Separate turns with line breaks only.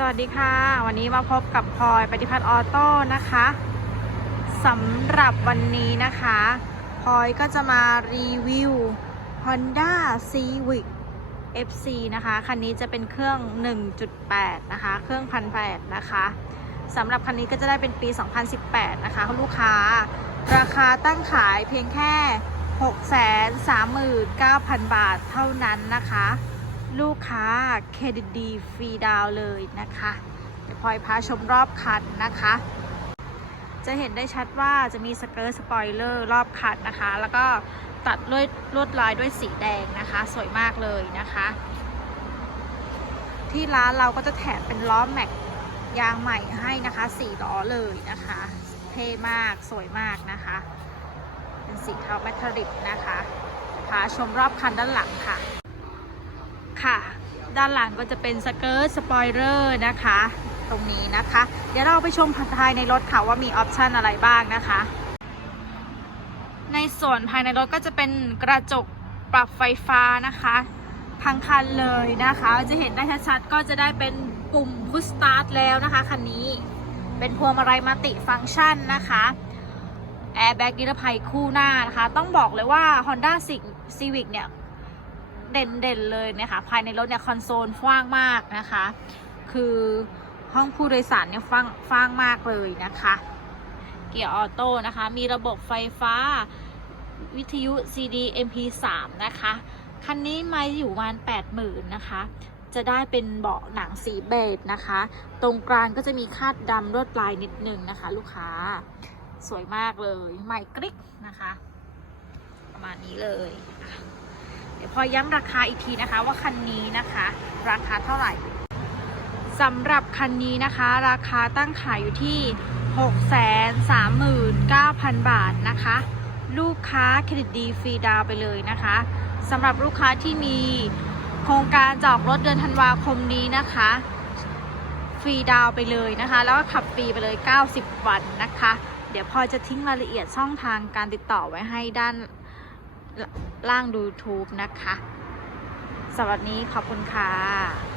สวัสดีค่ะ วันนี้มาพบกับพลอยปฏิพัฒน์ออโต้นะคะสำหรับวันนี้นะคะพลอยก็จะมารีวิว Honda Civic FC นะคะ คันนี้จะเป็นเครื่อง 1.8 นะคะ เครื่องพันแนะคะสำหรับคันนี้ก็จะได้เป็นปี 2018 นะคะคุณลูกค้า ราคาตั้งขายเพียงแค่ 639,000 บาทเท่านั้นนะคะ ลูกค้าเครดิตดีฟรีดาวเลยนะคะเดี๋ยวพลอยพาชมรอบคันนะคะ จะเห็นได้ชัดว่าจะมีสเกิร์ตสปอยเลอร์รอบคันนะคะ แล้วก็ตัดด้วยลวดลายด้วยสีแดงนะคะ สวยมากเลยนะคะ ที่ร้านเราก็จะแถมเป็นล้อแม็กยางใหม่ให้นะคะสี่ล้อเลยนะคะ เท่มากสวยมากนะคะ เป็นสีเทาแมทริกนะคะพาชมรอบคันด้านหลังค่ะ ค่ะ ด้านหลังก็จะเป็นสเกิร์ตสปอยเลอร์นะคะ ตรงนี้นะคะ เดี๋ยวเราไปชมภายในรถค่ะว่ามีออปชันอะไรบ้างนะคะ ในส่วนภายในรถก็จะเป็นกระจกปรับไฟฟ้านะคะทั้งคันเลยนะคะ จะเห็นได้ชัดๆก็จะได้เป็นปุ่มพุชสตาร์ทแล้วนะคะคันนี้เป็นพวงมาลัยมัติฟังก์ชันนะคะแอร์แบ็กนิรภัยคู่หน้านะคะ ต้องบอกเลยว่า Honda Civic เนี่ย เด่นๆเลยนะคะ ภายในรถเนี่ยคอนโซลฟ้างมากนะคะ คือห้องผู้โดยสารเนี่ยฟ้างฟ้างมากเลยนะคะ เกียร์ออโต้นะคะ มีระบบไฟฟ้าวิทยุ CD MP3 นะคะ คันนี้มาอยู่ประมาณ80,000นะคะ จะได้เป็นเบาะหนังสีเบจนะคะ ตรงกลางก็จะมีคาดดำลวดลายนิดนึงนะคะ ลูกค้า สวยมากเลย ใหม่กริ๊กนะคะ ประมาณนี้เลย เดี๋ยวพอย้ำราคาอีกทีนะคะว่าคันนี้นะคะ ราคาเท่าไหร่สำหรับคันนี้นะคะ ราคาตั้งขายอยู่ที่ 639,000 บาทนะคะ ลูกค้าเครดิตดีฟรีดาวไปเลยนะคะสำหรับลูกค้าที่มีโครงการจอกรถเดือนธันวาคมนี้นะคะฟรีดาวไปเลยนะคะ แล้วก็ขับฟรีไปเลย 90 วันนะคะ เดี๋ยวพลอยจะทิ้งรายละเอียดช่องทางการติดต่อไว้ให้ด้าน ล่าง YouTube นะคะ สวัสดีขอบคุณค่ะ